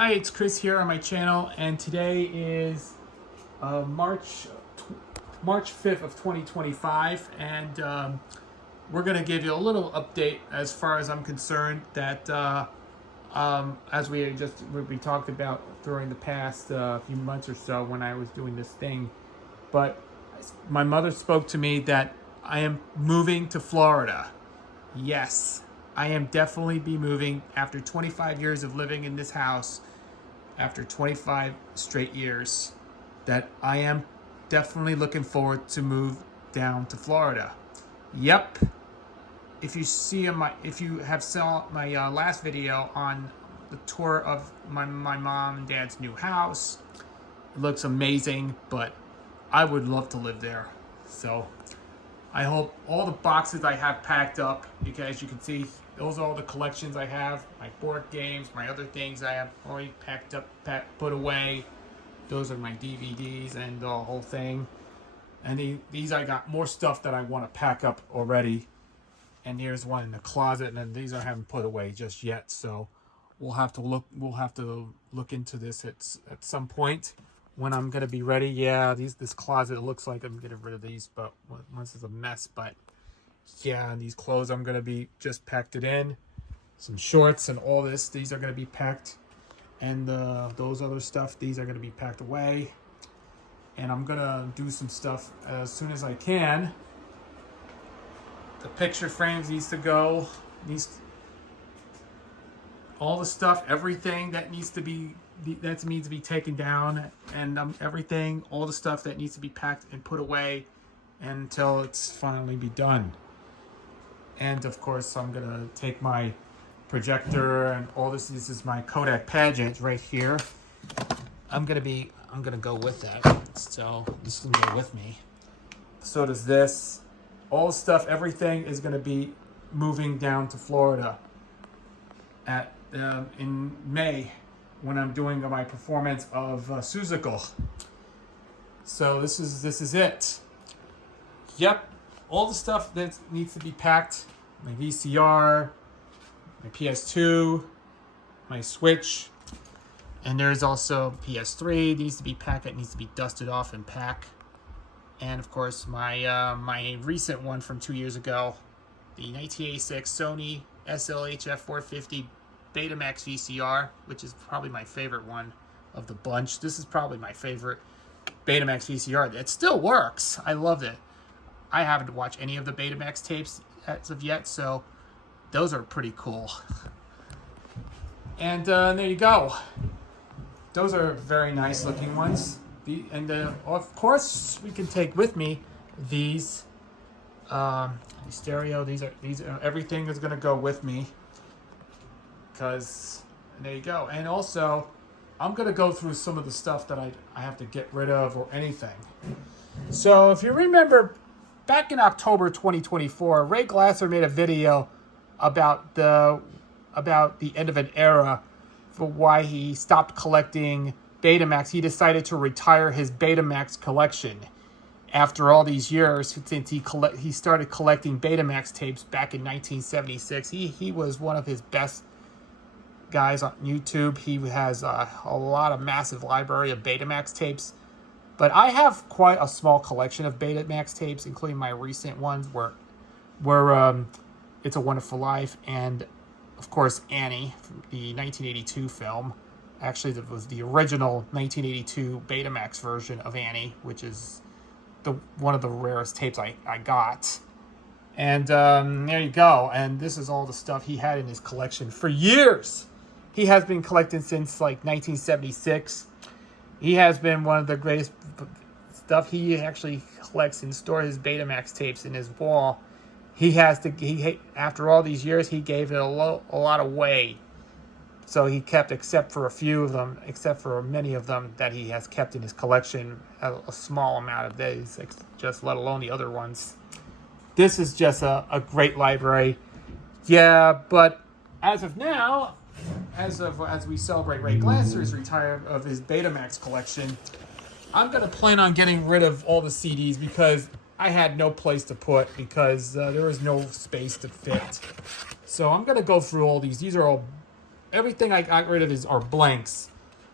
Hi, it's Chris here on my channel, and today is March 5th of 2025, and we're going to give you a little update as far as I'm concerned that as we talked about during the past few months or so when I was doing this thing. But my mother spoke to me that I am moving to Florida. Yes, I am definitely be moving after 25 years of living in this house, after 25 straight years, that I am definitely looking forward to move down to Florida. Yep. If you have saw my last video on the tour of my mom and dad's new house, it looks amazing, but I would love to live there. So I hope all the boxes I have packed up, because as you can see, those are all the collections I have, my board games, my other things I have already packed up, put away. Those are my DVDs and the whole thing. And these I got more stuff that I want to pack up already. And here's one in the closet, and then these I haven't put away just yet. So we'll have to look into this at some point when I'm gonna be ready. Yeah, this closet, it looks like I'm getting rid of these, but once it's a mess. But yeah, and these clothes I'm gonna be just packed it in. Some shorts and all this, these are gonna be packed, and those other stuff, these are gonna be packed away. And I'm gonna do some stuff as soon as I can. The picture frames needs to go. All the stuff, everything that needs to be taken down, and everything, all the stuff that needs to be packed and put away until it's finally be done. And of course, I'm gonna take my projector and all this. This is my Kodak Pageant right here. I'm gonna go with that. So this is gonna go with me. So does this. All the stuff, everything is gonna be moving down to Florida in May, when I'm doing my performance of Seussical. So this is it. Yep, all the stuff that needs to be packed. My VCR, my PS2, my Switch, and there's also PS3 needs to be packed. It needs to be dusted off and packed. And of course my recent one from 2 years ago, the 1986 Sony SLHF 450 Betamax VCR, which is probably my favorite one of the bunch. This is probably my favorite Betamax VCR. It still works. I love it. I haven't watched any of the Betamax tapes as of yet, so those are pretty cool. And there you go. Those are very nice looking ones. Of course, we can take with me these stereo. These are everything is going to go with me. Because there you go. And also, I'm going to go through some of the stuff that I have to get rid of or anything. So if you remember, back in October 2024, Ray Glasser made a video about the end of an era for why he stopped collecting Betamax. He decided to retire his Betamax collection after all these years, since he started collecting Betamax tapes back in 1976. He was one of his best guys on YouTube. He has a lot of massive library of Betamax tapes, but I have quite a small collection of Betamax tapes, including my recent ones where It's a Wonderful Life, and of course Annie, the 1982 film. Actually, that was the original 1982 Betamax version of Annie, which is one of the rarest tapes I got. And there you go. And this is all the stuff he had in his collection for years. He has been collecting since like 1976. He has been one of the greatest stuff. He actually collects and stores his Betamax tapes in his wall. After all these years, he gave it a lot away. So he kept, except for many of them that he has kept in his collection, a small amount of these, just let alone the other ones. This is just a great library. Yeah, but as of now, as we celebrate Ray Glasser's retirement of his Betamax collection, I'm going to plan on getting rid of all the CDs because I had no place to put, because there was no space to fit. So I'm going to go through all these. These are all, everything I got rid of are blanks.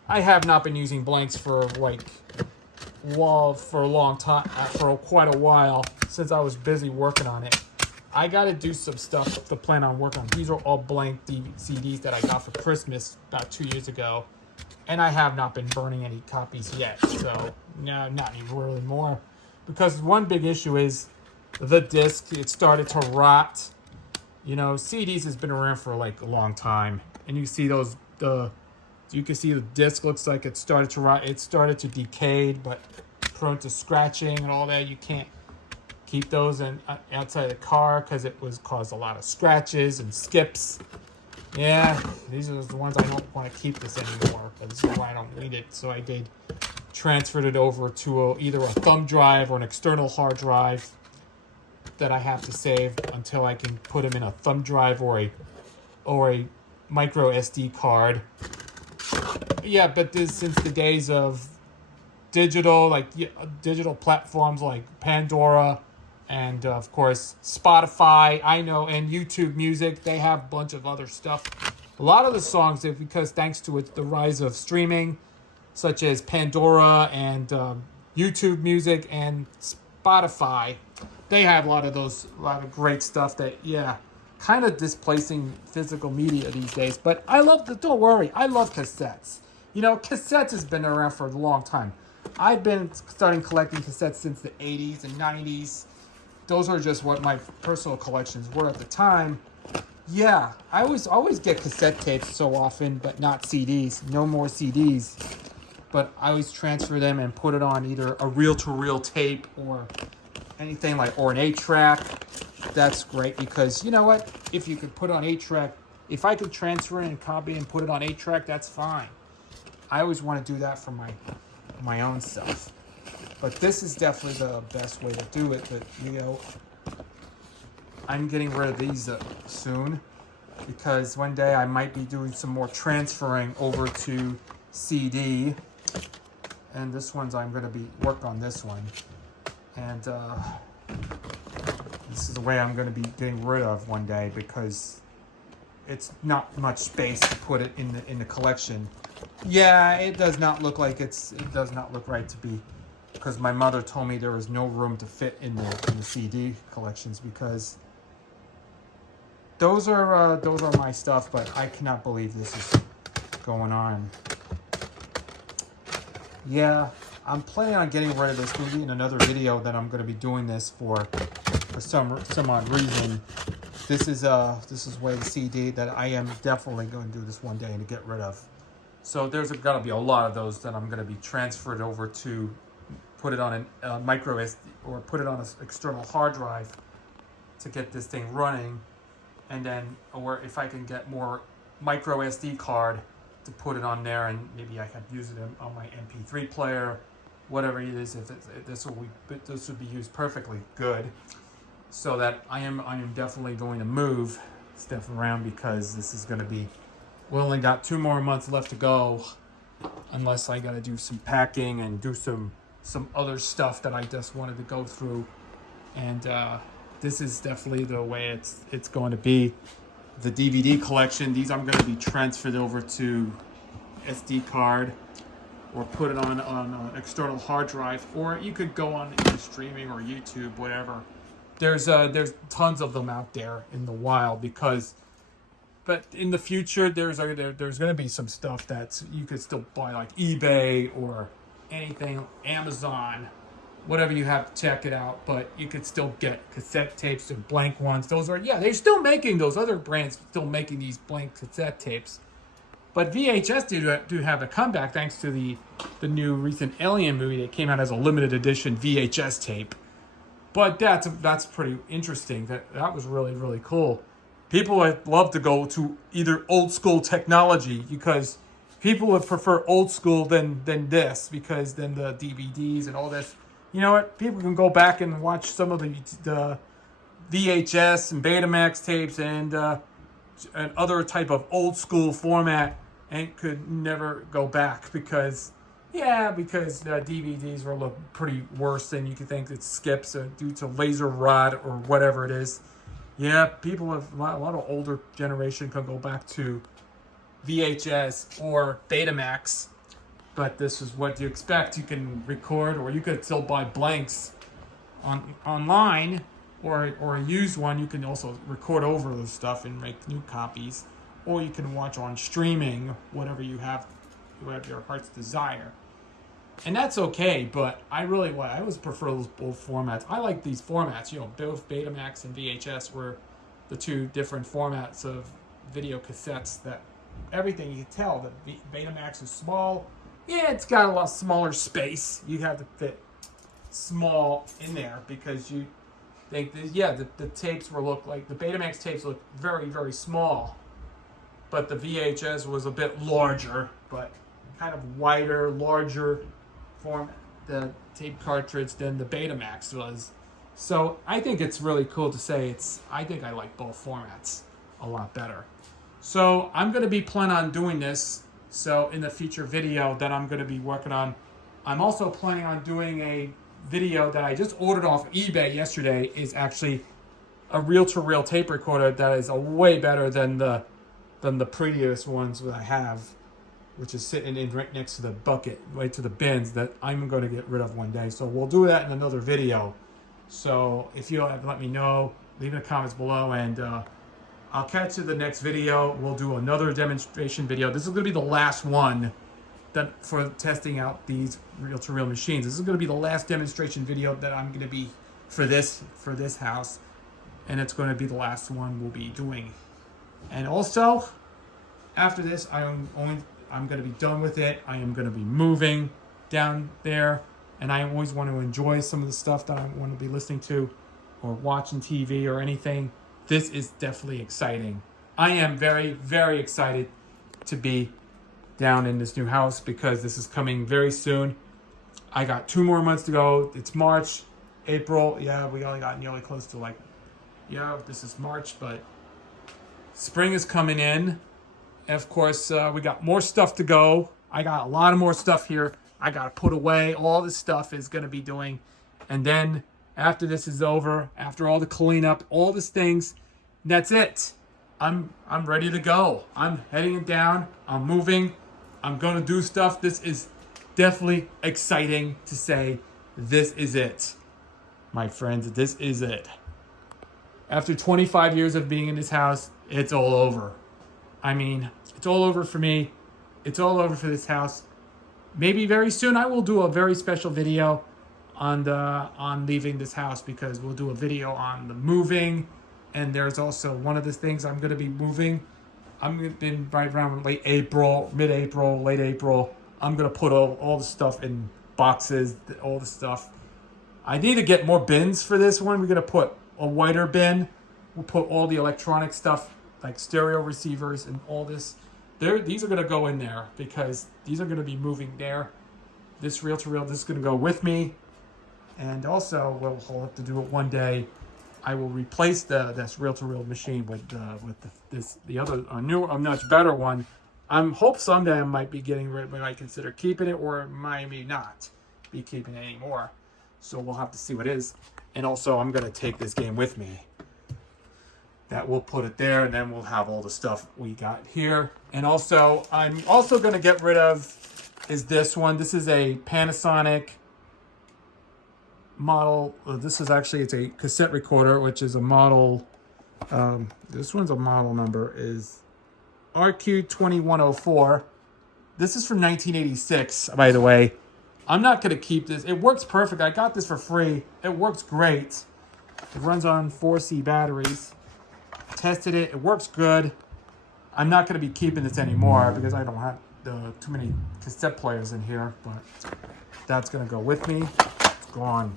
I have not been using blanks for like for a long time, for quite a while, since I was busy working on it. I got to do some stuff to plan on working on. These are all blank CDs that I got for Christmas about 2 years ago, and I have not been burning any copies yet. So no, not even really more, because one big issue is the disc. It started to rot. You know, CDs has been around for like a long time, and you see you can see the disc looks like it started to rot. It started to decay, but prone to scratching and all that. You can't keep those outside the car because it was caused a lot of scratches and skips. Yeah, these are the ones I don't want to keep this anymore. This is why I don't need it. So I did transferred it over to either a thumb drive or an external hard drive that I have to save until I can put them in a thumb drive or a micro SD card. Yeah, but this since the days of digital platforms like Pandora and of course Spotify, I know, and YouTube Music, they have a bunch of other stuff. A lot of the songs, because thanks to the rise of streaming, such as Pandora and YouTube Music and Spotify, they have a lot of great stuff that, kind of displacing physical media these days. But don't worry, I love cassettes. You know, cassettes has been around for a long time. I've been starting collecting cassettes since the 80s and 90s. Those are just what my personal collections were at the time. Yeah, I always get cassette tapes so often, but not CDs. No more CDs. But I always transfer them and put it on either a reel-to-reel tape or anything or an 8-track. That's great because, you know what? If you could put on 8-track, if I could transfer it and copy and put it on 8-track, that's fine. I always want to do that for my own stuff. But this is definitely the best way to do it. But, I'm getting rid of these soon because one day I might be doing some more transferring over to CD. And this one's I'm going to work on this one. And this is the way I'm going to be getting rid of one day because it's not much space to put it in the collection. Yeah, it does not look like it does not look right to be, because my mother told me there was no room to fit in the CD collections because those are my stuff, but I cannot believe this is going on. Yeah, I'm planning on getting rid of this maybe in another video that I'm going to be doing this for some odd reason. This is way the CD that I am definitely going to do this one day to get rid of. So there's going to be a lot of those that I'm going to be transferred over to put it on a micro SD or put it on an external hard drive to get this thing running, and then or if I can get more micro SD card to put it on there, and maybe I could use it on my MP3 player, whatever it is. This would be used perfectly good. So that I am definitely going to move stuff around because this is going to be. We only got 2 more months left to go, unless I got to do some packing and do some other stuff that I just wanted to go through. And this is definitely the way it's going to be. The DVD collection, these I'm going to be transferred over to SD card or put it on an external hard drive, or you could go on streaming or YouTube, whatever. There's tons of them out there in the wild but in the future there's going to be some stuff that you could still buy, like eBay or anything, Amazon, whatever you have to check it out. But you could still get cassette tapes and blank ones. They're still making those other brands, still making these blank cassette tapes. But VHS do have a comeback thanks to the new recent Alien movie that came out as a limited edition VHS tape. But that's pretty interesting. That was really, really cool. People would love to go to either old school technology because people would prefer old school than this, because then the DVDs and all this. You know what? People can go back and watch some of the VHS and Betamax tapes and other type of old school format and could never go back because DVDs will look pretty worse than you could think. It skips due to laser rot or whatever it is. Yeah, people a lot of older generation can go back to VHS or Betamax but this is what you expect. You can record, or you could still buy blanks online, or a used one. You can also record over the stuff and make new copies, or you can watch on streaming, whatever you have your heart's desire. And that's okay, but I always prefer both formats. I like these formats, both Betamax and VHS were the two different formats of video cassettes that everything you can tell that Betamax is small. Yeah, it's got a lot smaller space. You have to fit small in there because you think that, the tapes the Betamax tapes look very, very small, but the VHS was a bit larger, but kind of wider, larger form, the tape cartridge than the Betamax was. So I think it's really cool to say I think I like both formats a lot better. So I'm going to be planning on doing this. So in the future video that I'm going to be working on, I'm also planning on doing a video that I just ordered off eBay yesterday. Is actually a reel-to-reel tape recorder that is way better than the previous ones that I have, which is sitting in right next to the bucket, right to the bins that I'm going to get rid of one day. So we'll do that in another video. So if you have, let me know, leave in the comments below, and I'll catch you in the next video. We'll do another demonstration video. This is going to be the last one for testing out these reel-to-reel machines. This is going to be the last demonstration video that I'm going to be for this house, and it's going to be the last one we'll be doing. And also, after this, I'm going to be done with it. I am going to be moving down there, and I always want to enjoy some of the stuff that I want to be listening to or watching TV or anything. This is definitely exciting. I am very, very excited to be down in this new house because this is coming very soon. I got 2 more months to go. It's March, April. Yeah, we only got nearly close to this is March, but spring is coming in. And of course, we got more stuff to go. I got a lot of more stuff here I got to put away. All this stuff is going to be doing. And then after this is over, after all the cleanup, all these things, that's it. I'm ready to go. I'm heading it down. I'm moving. I'm going to do stuff. This is definitely exciting to say. This is it. My friends, this is it. After 25 years of being in this house, it's all over. I mean, it's all over for me. It's all over for this house. Maybe very soon I will do a very special video on leaving this house, because we'll do a video on the moving, and there's also one of the things I'm going to be moving. I'm been right around mid-April, late April. I'm going to put all the stuff in boxes, all the stuff. I need to get more bins for this one. We're going to put a wider bin. We'll put all the electronic stuff like stereo receivers and all this. These are going to go in there because these are going to be moving there. This reel-to-reel, this is going to go with me. And also, we'll have to do it one day. I will replace this reel-to-reel machine with the other a much better one. Hope someday I might be getting rid of it. I might consider keeping it, or maybe not be keeping it anymore. So we'll have to see what it is. And also, I'm going to take this game with me. That we'll put it there, and then we'll have all the stuff we got here. And also, I'm also going to get rid of is this one. This is a Panasonic model. This is actually, it's a cassette recorder, which is a model. This one's a model number is RQ2104. This is from 1986, by the way. I'm not going to keep this. It works perfect. I got this for free. It works great. It runs on 4C batteries. Tested it. It works good. I'm not going to be keeping this anymore because I don't have too many cassette players in here, but that's going to go with me. It's gone.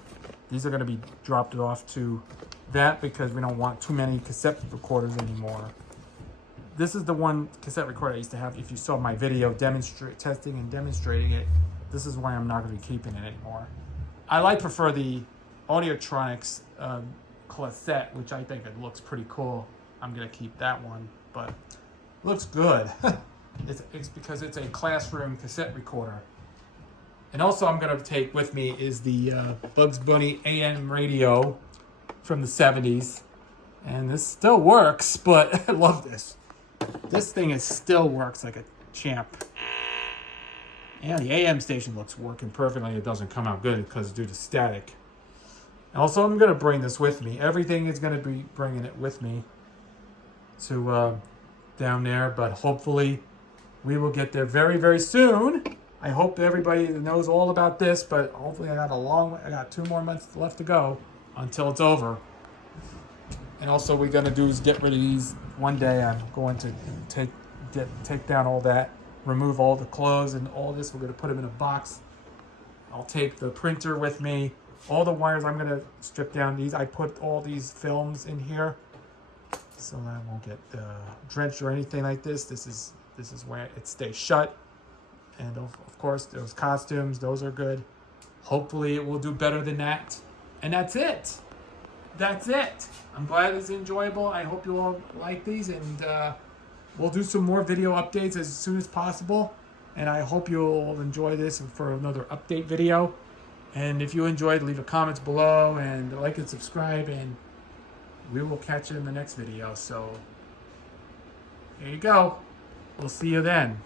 These are going to be dropped off to that because we don't want too many cassette recorders anymore. This is the one cassette recorder I used to have. If you saw my video testing and demonstrating it, this is why I'm not going to be keeping it anymore. I prefer the Audiotronics cassette, which I think it looks pretty cool. I'm going to keep that one, but it looks good. It's because it's a classroom cassette recorder. And also I'm going to take with me is the Bugs Bunny AM radio from the 70s. And this still works, but I love this. This thing still works like a champ. And the AM station looks working perfectly. It doesn't come out good because due to static. Also, I'm going to bring this with me. Everything is going to be bringing it with me to down there. But hopefully we will get there very, very soon. I hope everybody knows all about this. But hopefully I got 2 more months left to go until it's over. And also we're going to do is get rid of these. One day I'm going to take down all that. Remove all the clothes and all this. We're going to put them in a box. I'll take the printer with me. All the wires I'm going to strip down these. I put all these films in here so that I won't get drenched or anything like this. This is where it stays shut. And of course those costumes, those are good. Hopefully it will do better than that. And that's it. That's it. I'm glad it's enjoyable. I hope you all like these, and we'll do some more video updates as soon as possible, and I hope you'll enjoy this for another update video. And if you enjoyed, leave a comment below and like and subscribe, and we will catch you in the next video. So there you go. We'll see you then.